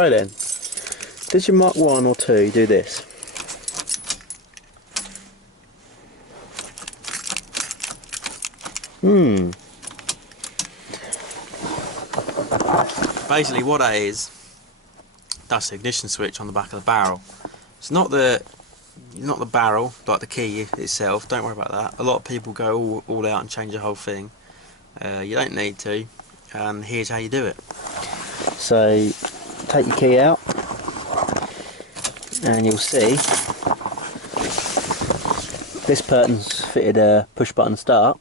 So then, does your Mark 1 or 2 do this? Basically what that is, that's the ignition switch on the back of the barrel. It's not the barrel, like the key itself, don't worry about that. A lot of people go all out and change the whole thing. You don't need to, and here's how you do it. So take your key out and you'll see this pattern's fitted a push button start,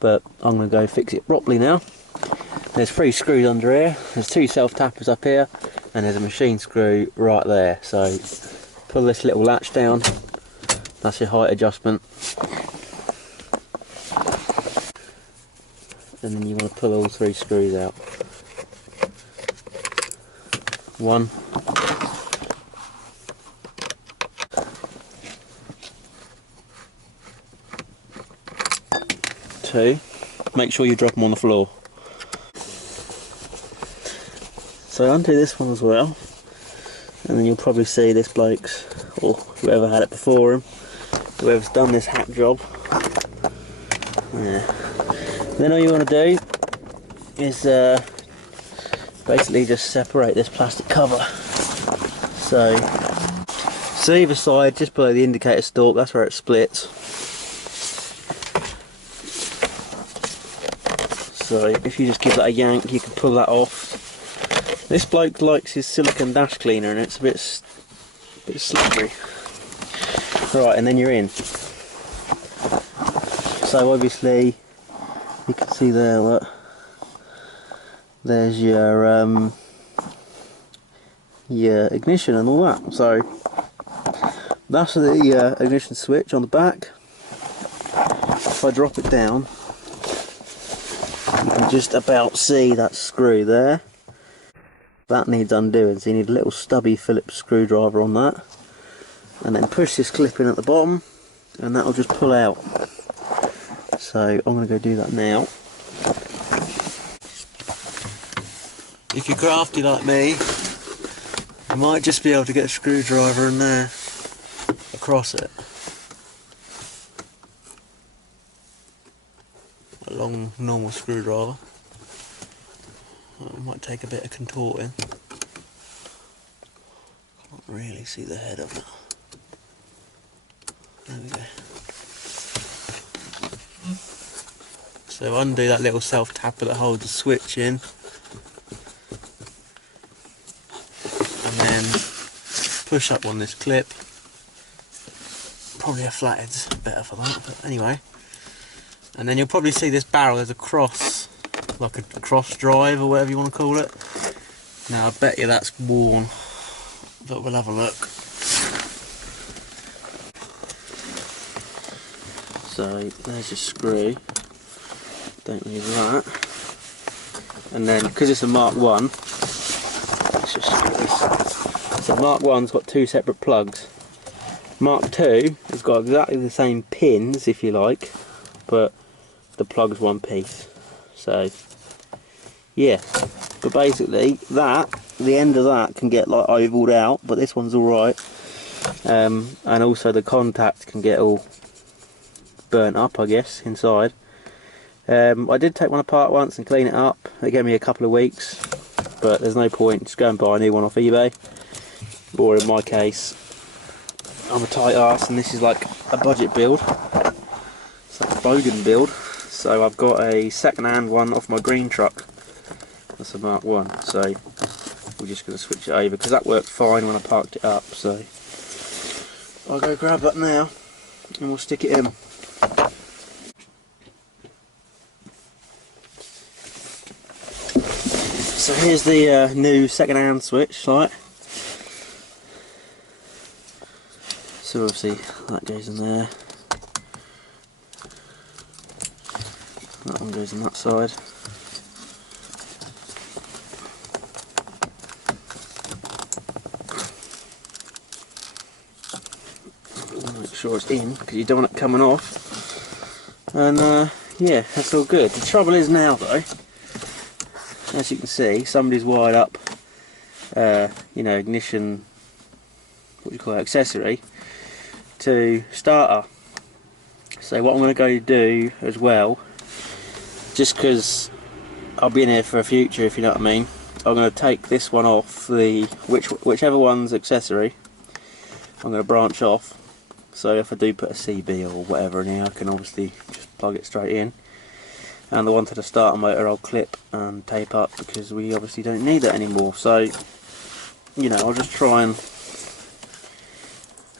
but I'm going to go fix it properly now. There's 3 screws under here, there's 2 self tappers up here, and there's a machine screw right there. So pull this little latch down, that's your height adjustment, and then you want to pull all 3 screws out. 1, 2, make sure you drop them on the floor. So undo this one as well, and then you'll probably see this bloke's, or whoever had it before him, whoever's done this hack job. Yeah. Then all you want to do is basically just separate this plastic cover. So either side, just below the indicator stalk, that's where it splits. So if you just give that a yank, you can pull that off. This bloke likes his silicone dash cleaner and it's a bit slippery. Right, and then you're in. So obviously you can see there, look, there's your ignition and all that. So that's the ignition switch on the back. If I drop it down, you can just about see that screw there. That needs undoing, so you need a little stubby Phillips screwdriver on that, and then push this clip in at the bottom and that'll just pull out. So I'm going to go do that now. If you're crafty like me, you might just be able to get a screwdriver in there across it. A long normal screwdriver. It might take a bit of contorting. Can't really see the head of it. There we go. So undo that little self tapper that holds the switch in, and then push up on this clip. Probably a flathead's better for that, but anyway. And then you'll probably see this barrel as a cross, like a cross drive or whatever you want to call it. Now I bet you that's worn, but we'll have a look. So there's your screw, don't need that. And then because it's a Mark 1, let's just screw this. So Mark 1's got 2 separate plugs. Mark 2 has got exactly the same pins, if you like, but the plug's one piece. So yeah, but basically that, the end of that can get like ovaled out, but this one's alright. And also the contact can get all burnt up, I guess, inside. I did take one apart once and clean it up. It gave me a couple of weeks, but there's no point, just go and buy a new one off eBay. Or in my case, I'm a tight ass and this is like a budget build. It's like a bogan build. So I've got a second-hand one off my green truck. That's a Mark 1. So we're just going to switch it over because that worked fine when I parked it up. So I'll go grab that now and we'll stick it in. So here's the new second-hand switch light. So obviously that goes in there. That one goes on that side. Make sure it's in because you don't want it coming off. And yeah, that's all good. The trouble is now though, as you can see, somebody's wired up you know, ignition, what do you call it, accessory to starter. So what I'm going to go do as well, just because I'll be in here for a future, if you know what I mean, I'm going to take this one off the whichever one's accessory. I'm going to branch off, so if I do put a CB or whatever in here, I can obviously just plug it straight in. And the one to the starter motor I'll clip and tape up, because we obviously don't need that anymore. So, you know, I'll just try and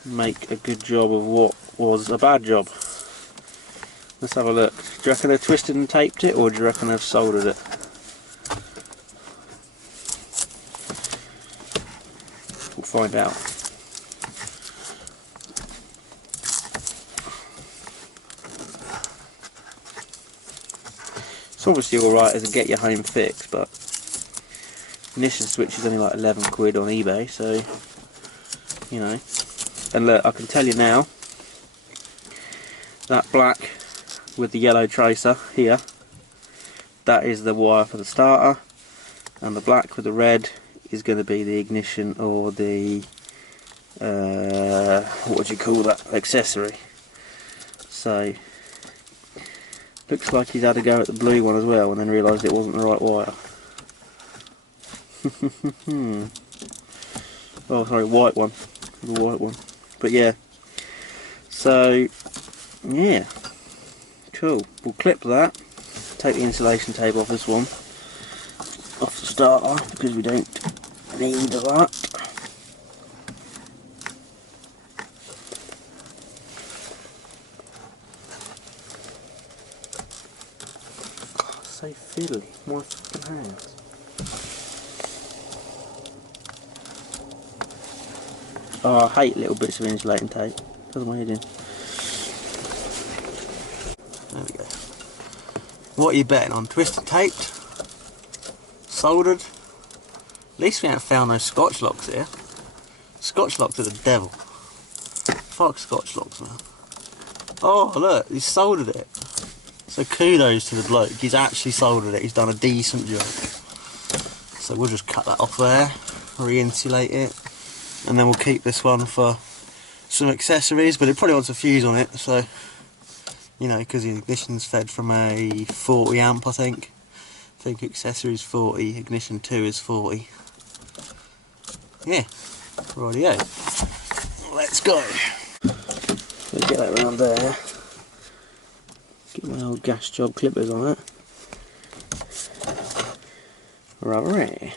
make a good job of what was a bad job. Let's have a look. Do you reckon they've twisted and taped it, or do you reckon they've soldered it? We'll find out. It's obviously alright as a get your home fix, but ignition switch is only like 11 quid on eBay, so, you know. And look, I can tell you now, that black with the yellow tracer here, that is the wire for the starter, and the black with the red is going to be the ignition, or the what would you call that, accessory. So looks like he's had a go at the blue one as well and then realised it wasn't the right wire. Oh sorry, white one, the white one. But yeah, so yeah, cool. We'll clip that, take the insulation tape off this one, off the starter, because we don't need that. Oh, so fiddly, my fucking hands. Oh, I hate little bits of insulating tape, does my head in. There we go. What are you betting on? Twisted, taped, soldered? At least we haven't found those Scotch locks here. Scotch locks are the devil. Fuck Scotch locks, man. Oh look, he's soldered it. So kudos to the bloke, he's actually soldered it, he's done a decent job. So we'll just cut that off there, re-insulate it, and then we'll keep this one for some accessories, but it probably wants a fuse on it, so, you know, because the ignition's fed from a 40 amp, I think. I think accessories 40, ignition 2 is 40. Yeah, rightio. Let's go. Let's get that round there. Get my old gas job clippers on it. Rubbery.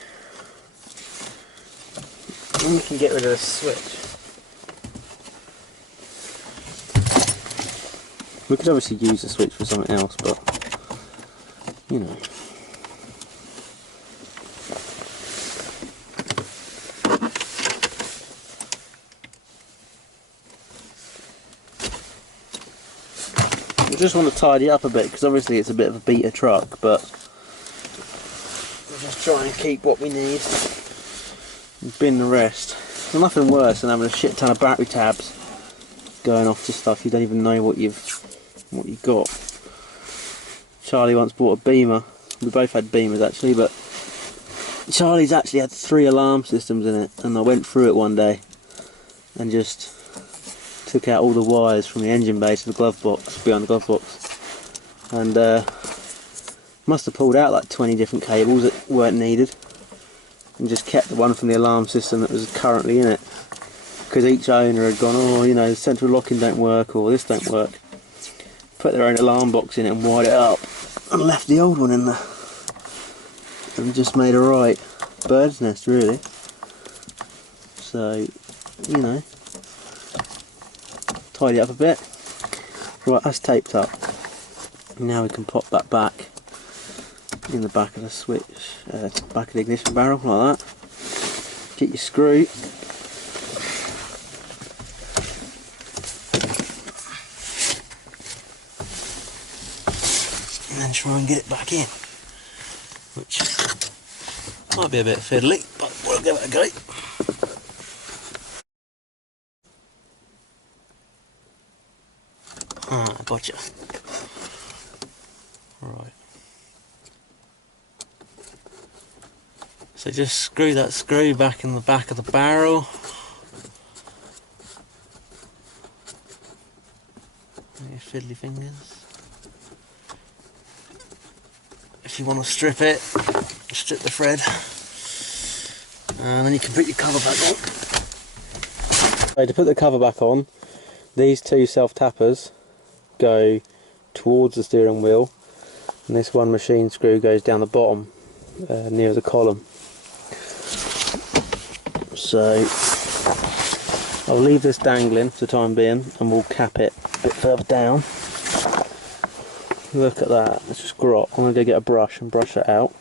And we can get rid of the switch. We could obviously use the switch for something else, but you know. We just want to tidy it up a bit, because obviously it's a bit of a beater truck, but we'll just try and keep what we need and bin the rest. There's nothing worse than having a shit ton of battery tabs going off to stuff you don't even know what you've got. Charlie once bought a Beamer. We both had Beamers actually, but Charlie's actually had 3 alarm systems in it, and I went through it one day and just took out all the wires from the engine bay to the glove box, behind the glove box, and must have pulled out like 20 different cables that weren't needed, and just kept the one from the alarm system that was currently in it, because each owner had gone, oh, you know, central locking don't work, or this don't work, put their own alarm box in it and wired it up, and left the old one in there, and just made a right bird's nest really. So, you know, tidy up a bit. Right, that's taped up. Now we can pop that back in the back of the switch, back of the ignition barrel, like that. Get your screw. And then try and get it back in. Which might be a bit fiddly, but we'll give it a go. Ah, gotcha. Right. So just screw that screw back in the back of the barrel. Your fiddly fingers. If you want to strip it, strip the thread, and then you can put your cover back on. So to put the cover back on, these two self-tappers go towards the steering wheel, and this one machine screw goes down the bottom near the column. So I'll leave this dangling for the time being, and we'll cap it a bit further down. Look at that, it's just grot. I'm going to go get a brush and brush it out.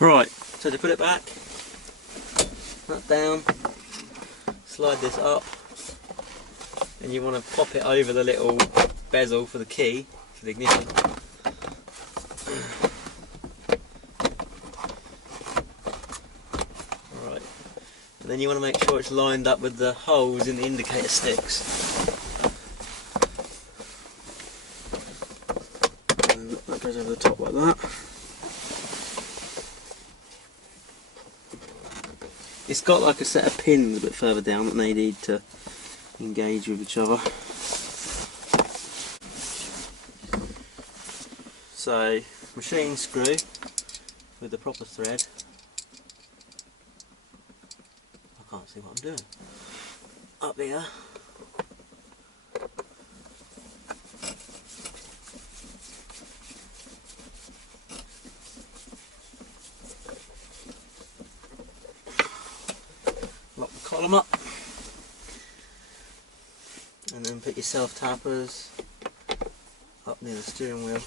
Right, so to put it back, that down, slide this up, and you want to pop it over the little bezel for the key, for the ignition. Right, and then you want to make sure it's lined up with the holes in the indicator sticks. That goes over the top like that. It's got like a set of pins a bit further down that they need to engage with each other. So, machine screw with the proper thread. I can't see what I'm doing. Up here. Lock the column up, and then put your self-tappers up near the steering wheel.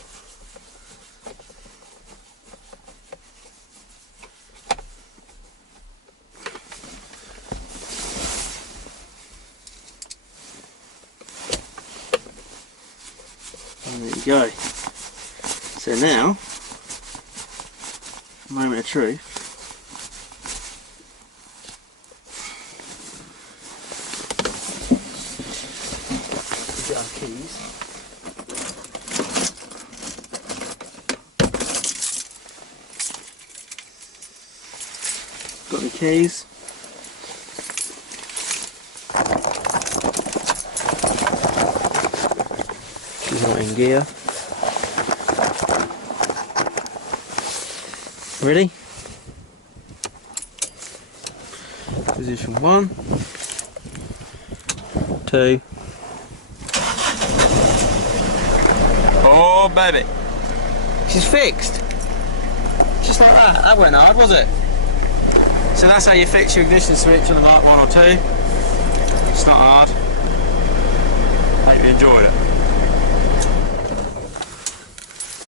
And there you go. So now, moment of truth. Get our keys. Got the keys. She's not in gear. Ready? Position 1, 2. Oh baby, she's fixed. Just like that. That wasn't hard, was it? So that's how you fix your ignition switch on the Mark 1 or 2. It's not hard. Hope you enjoyed it.